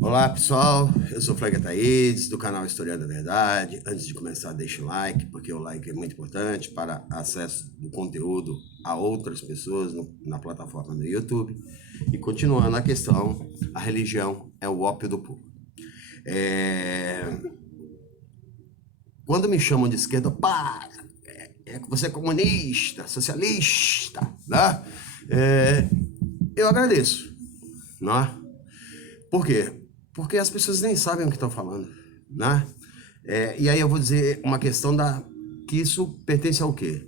Olá pessoal, eu sou Flávio Ataídes, do canal História da Verdade. Antes de começar, deixe o like, porque o like é muito importante para acesso do conteúdo a outras pessoas na plataforma do YouTube. E continuando a questão, a religião é o ópio do povo. Quando me chamam de esquerda, pá, você é comunista, socialista, né? Eu agradeço, né? Por quê? Porque as pessoas nem sabem o que estão falando, né? E aí eu vou dizer uma questão que isso pertence ao quê?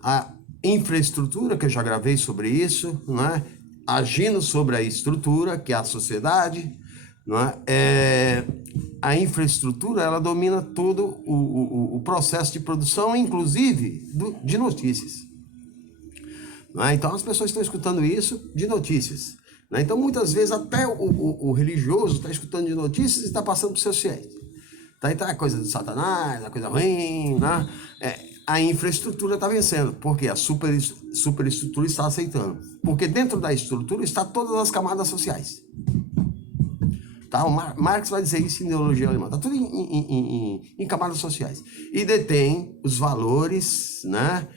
A infraestrutura, que eu já gravei sobre isso, né? Agindo sobre a estrutura, que é a sociedade, né? A infraestrutura, ela domina todo o processo de produção, inclusive de notícias. Né? Então as pessoas estão escutando isso de notícias. Né? Então muitas vezes até o religioso está escutando de notícias e está passando para os seus fiéis. Tá? Então é coisa de Satanás, é coisa ruim, né? A infraestrutura está vencendo, porque a superestrutura está aceitando. Porque dentro da estrutura está todas as camadas sociais. Tá? O Marx vai dizer isso em ideologia alemã. Está tudo em camadas sociais. E detém os valores, né?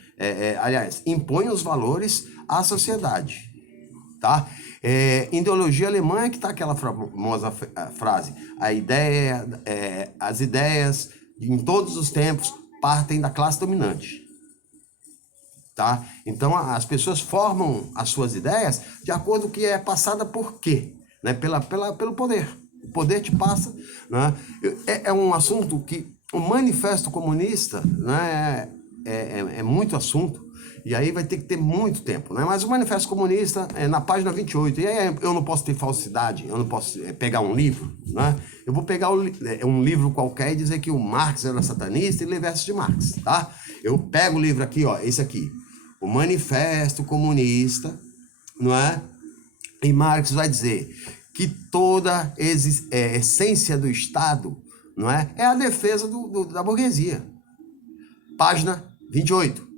Aliás, impõe os valores à sociedade. Tá? Em ideologia alemã é que está aquela famosa frase: as ideias em todos os tempos partem da classe dominante. Tá? Então as pessoas formam as suas ideias de acordo com o que é passada por quê? Né? Pelo poder. O poder te passa. Né? É um assunto que o manifesto comunista, né, é muito assunto. E aí vai ter que ter muito tempo, né? Mas o Manifesto Comunista é na página 28. E aí eu não posso ter falsidade, eu não posso pegar um livro, né? Eu vou pegar um livro qualquer e dizer que o Marx era satanista e ler versos de Marx, tá? Eu pego o livro aqui, ó, esse aqui, o Manifesto Comunista, não é? E Marx vai dizer que toda essência do Estado, não é? É a defesa da burguesia. Página 28.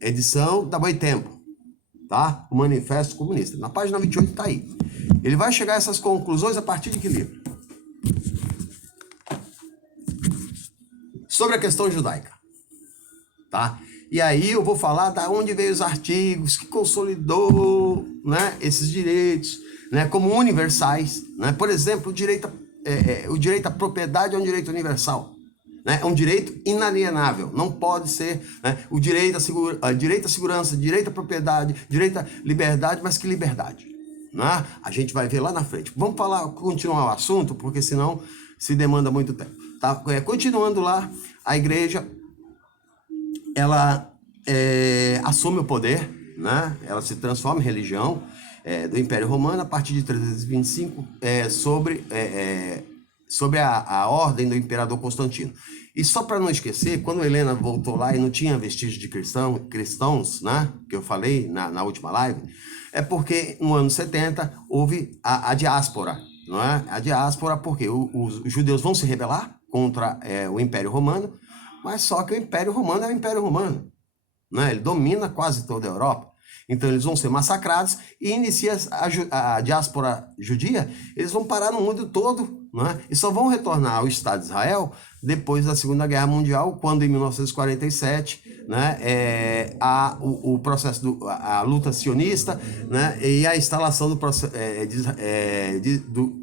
Edição da Boitempo, tá? O Manifesto Comunista. Na página 28 tá aí. Ele vai chegar a essas conclusões a partir de que livro? Sobre a questão judaica, tá? E aí eu vou falar da onde veio os artigos que consolidou, né, esses direitos, né, como universais, né? Por exemplo, o direito à propriedade é um direito universal. É um direito inalienável, não pode ser, né, o direito à segurança, direito à propriedade, direito à liberdade, mas que liberdade? Né? A gente vai ver lá na frente. Vamos continuar o assunto, porque senão se demanda muito tempo. Tá? Continuando lá, a igreja, ela assume o poder, né? Ela se transforma em religião do Império Romano a partir de 325, sobre a ordem do imperador Constantino. E só para não esquecer, quando Helena voltou lá e não tinha vestígio de cristãos, né, que eu falei na última live, é porque no ano 70 houve a diáspora, não é? A diáspora porque os judeus vão se rebelar contra o Império Romano, mas só que o Império Romano é o Império Romano, né? Ele domina quase toda a Europa. Então eles vão ser massacrados e inicia a diáspora judia, eles vão parar no mundo todo, né? E só vão retornar ao Estado de Israel depois da Segunda Guerra Mundial, quando em 1947, né, o processo a luta sionista, né, e a instalação do processo,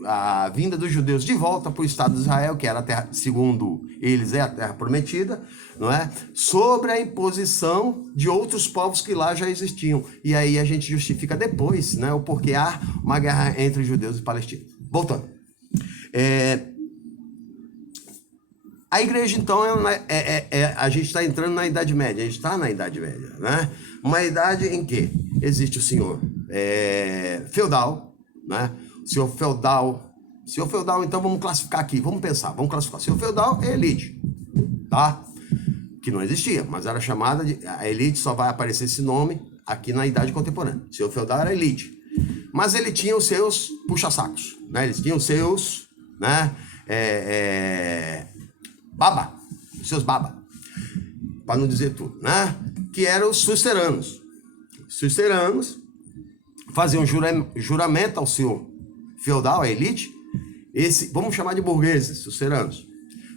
a vinda dos judeus de volta para o Estado de Israel, que era a terra, segundo eles, é a terra prometida, não é? Sobre a imposição de outros povos que lá já existiam. E aí a gente justifica depois, né, o porquê há uma guerra entre judeus e palestinos. Voltando. A igreja, então, a gente está entrando na Idade Média, a gente está na Idade Média, né? Uma idade em que existe o senhor feudal, né? O senhor feudal, então vamos classificar aqui, vamos classificar. O senhor feudal é elite, tá? Que não existia, mas era chamada a elite, só vai aparecer esse nome aqui na Idade Contemporânea. O senhor feudal era elite. Mas ele tinha os seus puxa-sacos, né? Eles tinham os seus, né? Os seus baba, para não dizer tudo, né? Que eram os suzeranos. Os suzeranos faziam juramento ao senhor feudal, a elite, vamos chamar de burgueses, suceranos,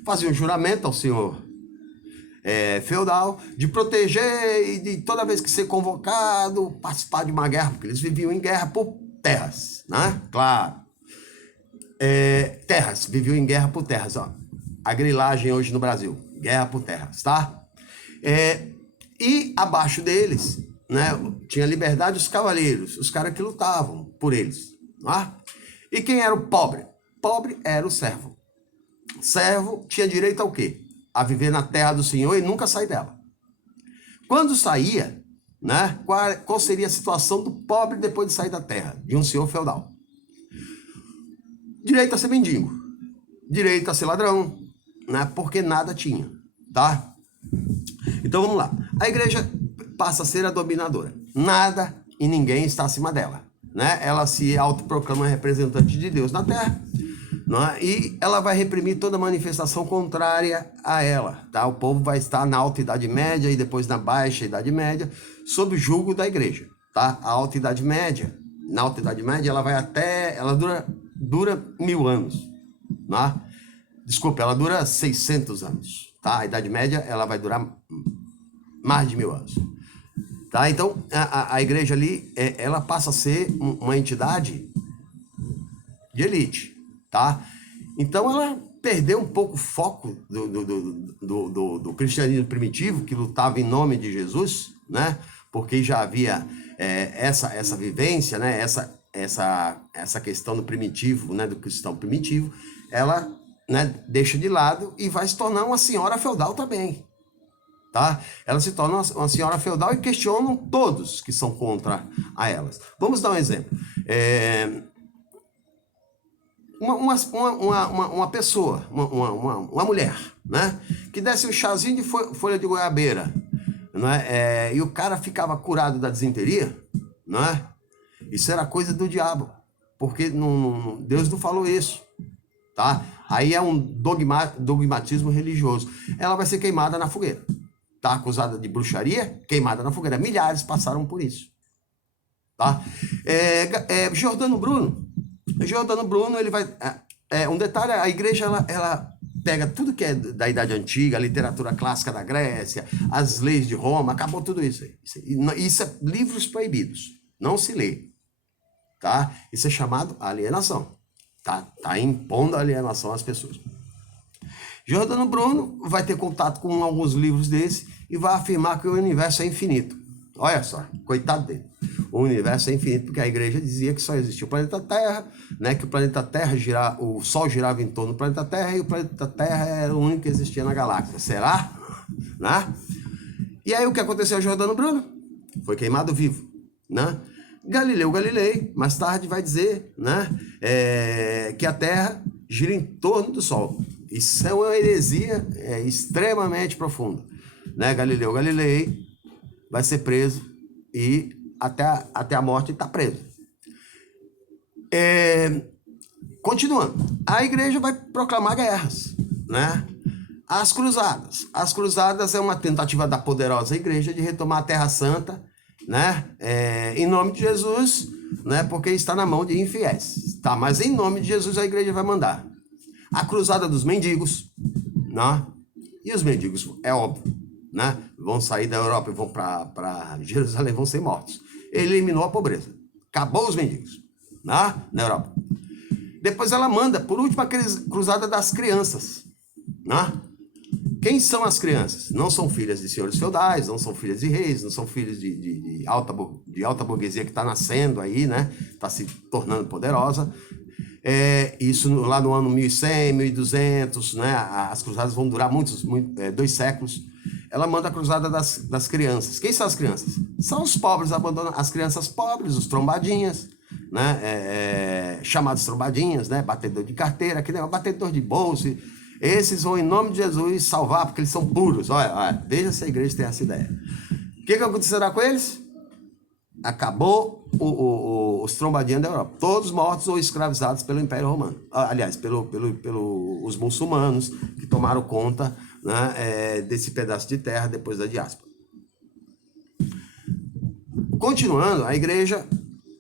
faziam juramento ao senhor feudal de proteger e de toda vez que ser convocado, participar de uma guerra, porque eles viviam em guerra por terras, né? Claro. Terras, viviam em guerra por terras, ó. A grilagem hoje no Brasil, guerra por terras, tá? E abaixo deles, né, tinha liberdade os cavaleiros, os caras que lutavam por eles, tá? E quem era o pobre? Pobre era o servo. Servo tinha direito ao quê? A viver na terra do Senhor e nunca sair dela. Quando saía, né, qual seria a situação do pobre depois de sair da terra, de um senhor feudal? Direito a ser mendigo, direito a ser ladrão, né, porque nada tinha, tá? Então vamos lá. A igreja passa a ser a dominadora. Nada e ninguém está acima dela, né? Ela se autoproclama representante de Deus na terra, né? E ela vai reprimir toda manifestação contrária a ela, tá? O povo vai estar na Alta Idade Média e depois na Baixa Idade Média sob o jugo da igreja, tá? A Alta Idade Média, na Alta Idade Média ela vai ela dura 1000 anos, né? Desculpa, ela dura 600 anos, tá? A Idade Média ela vai durar mais de 1000 anos, tá? Então a igreja ali ela passa a ser uma entidade de elite, tá? Então ela perdeu um pouco o foco do cristianismo primitivo, que lutava em nome de Jesus, né? Porque já havia essa vivência, né? Essa questão do primitivo, né? Do cristão primitivo, ela, né, deixa de lado e vai se tornar uma senhora feudal também, tá? Ela se torna uma senhora feudal e questionam todos que são contra a elas. Vamos dar um exemplo. Uma pessoa, uma mulher, né, que desse um chazinho de folha de goiabeira, né, e o cara ficava curado da disenteria, né, isso era coisa do diabo, porque Deus não falou isso, tá? Aí é um dogmatismo religioso. Ela vai ser queimada na fogueira, tá? Acusada de bruxaria, queimada na fogueira. Milhares passaram por isso, tá? Giordano Bruno, ele vai... um detalhe, a igreja, ela pega tudo que é da Idade Antiga, a literatura clássica da Grécia, as leis de Roma, acabou tudo isso aí. Isso é livros proibidos, não se lê, tá? Isso é chamado alienação, tá impondo alienação às pessoas. Giordano Bruno vai ter contato com alguns livros desse e vai afirmar que o universo é infinito. Olha só, coitado dele. O universo é infinito, porque a igreja dizia que só existia o planeta Terra, né? Que o planeta Terra o Sol girava em torno do planeta Terra e o planeta Terra era o único que existia na galáxia. Será? Né? E aí o que aconteceu a Giordano Bruno? Foi queimado vivo, né? Galileu Galilei, mais tarde, vai dizer, né, que a Terra gira em torno do Sol. Isso é uma heresia extremamente profunda, né? Galileu Galilei vai ser preso e até a morte está preso. Continuando, a igreja vai proclamar guerras, né? As cruzadas é uma tentativa da poderosa igreja de retomar a Terra Santa, né? Em nome de Jesus, né? Porque está na mão de infiéis, tá? Mas em nome de Jesus a igreja vai mandar a cruzada dos mendigos, né? E os mendigos, é óbvio, né? Vão sair da Europa e vão para Jerusalém, vão ser mortos. Ele eliminou a pobreza, acabou os mendigos, né? Na Europa. Depois ela manda, por último, a cruzada das crianças, né? Quem são as crianças? Não são filhas de senhores feudais, não são filhas de reis, não são filhas de alta burguesia que está nascendo aí, né? Está se tornando poderosa. Isso lá no ano 1100, 1200, né? As cruzadas vão durar 2 séculos. Ela manda a cruzada das crianças. Quem são as crianças? São os pobres, abandonam as crianças pobres, os trombadinhas, né? Chamados trombadinhas, né? Batedor de carteira, que nem batedor de bolsa. Esses vão, em nome de Jesus, salvar, porque eles são puros. Olha, veja se a igreja tem essa ideia. O que acontecerá com eles? Acabou os trombadinhos da Europa. Todos mortos ou escravizados pelo Império Romano. Aliás, pelos muçulmanos, que tomaram conta, né, desse pedaço de terra depois da diáspora. Continuando, a igreja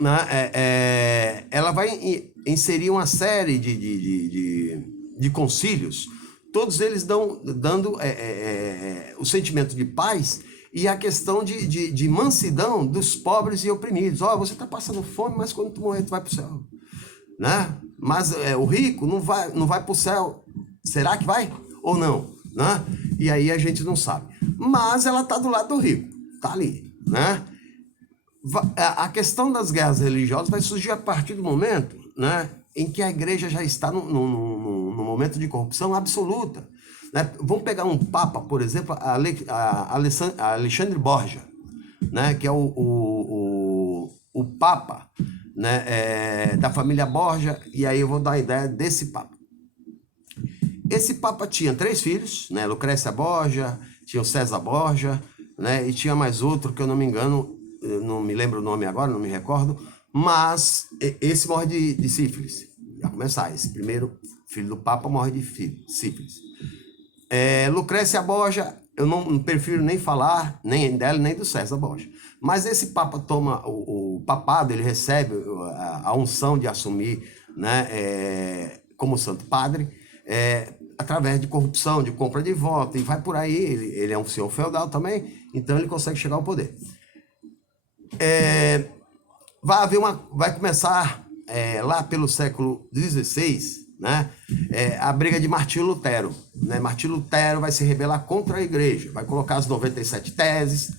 né, ela vai inserir uma série de concílios, todos eles dando o sentimento de paz e a questão de mansidão dos pobres e oprimidos. Você está passando fome, mas quando tu morrer, tu vai para o céu. Né? Mas o rico não vai para o céu. Será que vai? Ou não? Né? E aí a gente não sabe. Mas ela está do lado do rico. Está ali. Né? A questão das guerras religiosas vai surgir a partir do momento, né, em que a igreja já está no momento de corrupção absoluta. Né? Vamos pegar um papa, por exemplo, Alexandre Borgia, né, que é o papa, né, da família Borgia, e aí eu vou dar a ideia desse papa. Esse papa tinha 3 filhos, né, Lucrécia Borgia, tinha o César Borgia, né, e tinha mais outro que eu não me engano, eu não me lembro o nome agora, não me recordo, mas esse morre de sífilis. Já começar, esse primeiro filho do Papa morre de sífilis. Lucrécia Borgia, eu não prefiro nem falar nem dela, nem do César Borgia. Mas esse Papa toma o papado, ele recebe a unção de assumir, né, como Santo Padre, através de corrupção, de compra de voto, e vai por aí. Ele é um senhor feudal também, então ele consegue chegar ao poder. Vai começar lá pelo século XVI, né, a briga de Martinho Lutero. Né? Martinho Lutero vai se rebelar contra a igreja, vai colocar as 97 teses,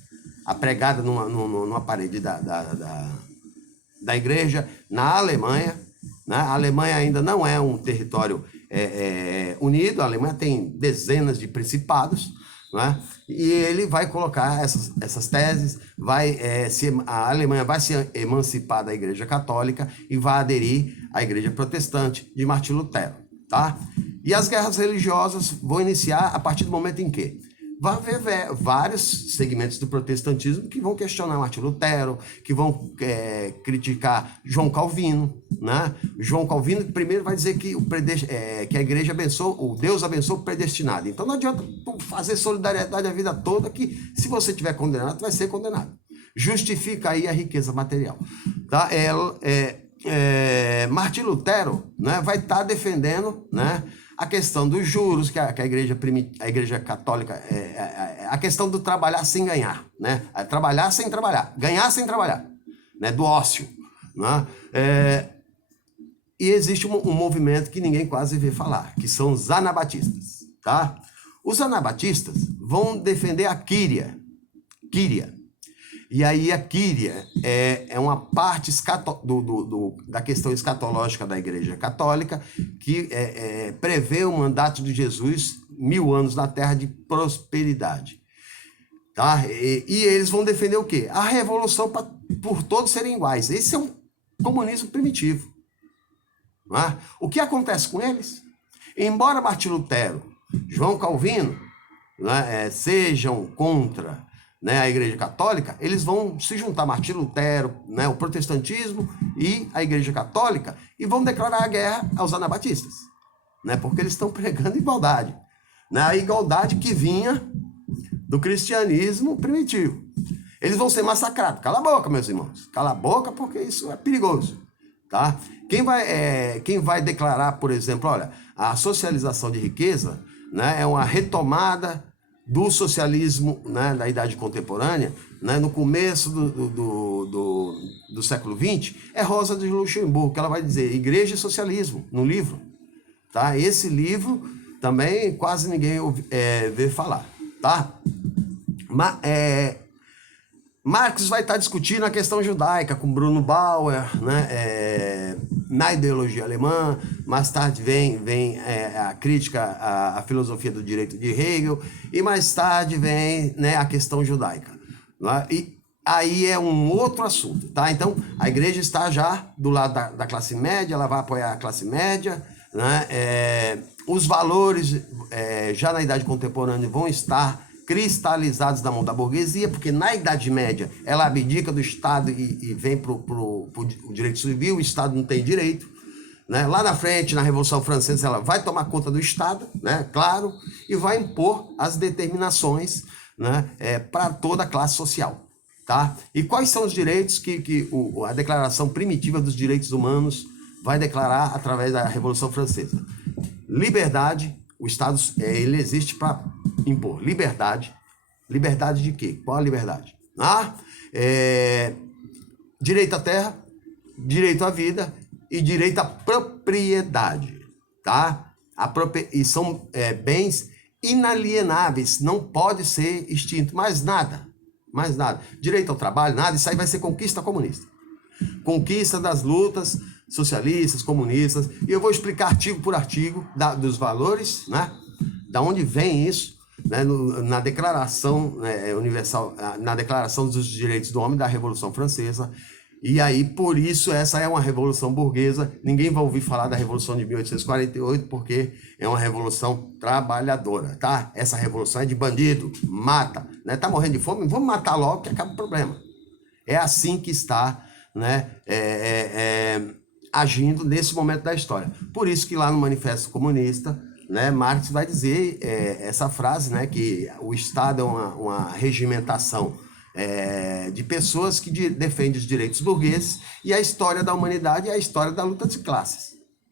a pregada numa parede da igreja, na Alemanha. Né? A Alemanha ainda não é um território unido, a Alemanha tem dezenas de principados, né? E ele vai colocar essas teses, a Alemanha vai se emancipar da Igreja Católica e vai aderir à Igreja Protestante de Martinho Lutero. Tá? E as guerras religiosas vão iniciar a partir do momento em que vai haver vários segmentos do protestantismo que vão questionar Martinho Lutero, que vão criticar João Calvino. Né? João Calvino primeiro vai dizer que a igreja abençoou, o Deus abençoou o predestinado. Então não adianta fazer solidariedade a vida toda, que se você tiver condenado, vai ser condenado. Justifica aí a riqueza material. Tá? Martinho Lutero, né, vai estar defendendo, né, a questão dos juros, que a igreja católica, a questão do trabalhar sem ganhar, né? Trabalhar sem trabalhar, ganhar sem trabalhar, né? Do ócio. Né? E existe um movimento que ninguém quase vê falar, que são os anabatistas. Tá? Os anabatistas vão defender a Quíria. E aí a Quíria é uma parte da questão escatológica da Igreja Católica, que prevê o mandato de Jesus 1000 anos na terra de prosperidade. Tá? E eles vão defender o quê? A revolução por todos serem iguais. Esse é um comunismo primitivo. Não é? O que acontece com eles? Embora Martinho Lutero, João Calvino, né, sejam contra, né, a Igreja Católica, eles vão se juntar, Martinho Lutero, né, o protestantismo e a Igreja Católica, e vão declarar a guerra aos anabatistas, né, porque eles estão pregando igualdade, né, a igualdade que vinha do cristianismo primitivo. Eles vão ser massacrados. Cala a boca, meus irmãos, cala a boca, porque isso é perigoso. Tá? Quem vai declarar, por exemplo, olha, a socialização de riqueza, né, é uma retomada do socialismo, né, da Idade Contemporânea, né, no começo do século XX, é Rosa de Luxemburgo, que ela vai dizer Igreja e Socialismo, no livro. Tá? Esse livro também quase ninguém vê falar. Tá? Marx vai estar discutindo a questão judaica com Bruno Bauer, né, na ideologia alemã. Mais tarde vem a crítica à filosofia do direito de Hegel, e mais tarde vem, né, a questão judaica. Né? E aí é um outro assunto. Tá? Então, a igreja está já do lado da classe média, ela vai apoiar a classe média. Né? Os valores já na Idade Contemporânea vão estar cristalizados na mão da burguesia, porque na Idade Média ela abdica do Estado e vem para o direito civil, o Estado não tem direito. Né? Lá na frente, na Revolução Francesa, ela vai tomar conta do Estado, né? Claro, e vai impor as determinações, né, para toda a classe social. tá? E quais são os direitos que a Declaração Primitiva dos Direitos Humanos vai declarar através da Revolução Francesa? Liberdade, o Estado ele existe para impor liberdade. Liberdade de quê? Qual a liberdade? Direito à terra, direito à vida e direito à propriedade, tá? E são bens inalienáveis, não pode ser extinto, mais nada. Direito ao trabalho, nada, isso aí vai ser conquista comunista. Conquista das lutas socialistas, comunistas, e eu vou explicar artigo por artigo dos valores, né? Da onde vem isso, né? Na Declaração Universal, na Declaração dos Direitos do Homem da Revolução Francesa. E aí, por isso, essa é uma revolução burguesa. Ninguém vai ouvir falar da Revolução de 1848, porque é uma revolução trabalhadora, tá? Essa revolução é de bandido, mata, né? Tá morrendo de fome? Vamos matar logo que acaba o problema. É assim que está, né, agindo nesse momento da história. Por isso que lá no Manifesto Comunista, né, Marx vai dizer essa frase, né, que o Estado é uma regimentação de pessoas que defendem os direitos burgueses, e a história da humanidade é a história da luta de classes,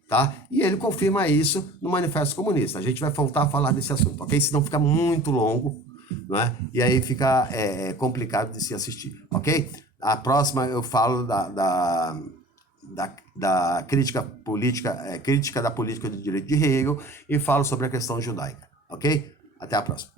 tá? E ele confirma isso no Manifesto Comunista. A gente vai voltar a falar desse assunto, ok? Senão fica muito longo, né? E aí fica complicado de se assistir, ok? A próxima eu falo da crítica política, crítica da política de direito de Hegel, e falo sobre a questão judaica, ok? Até a próxima.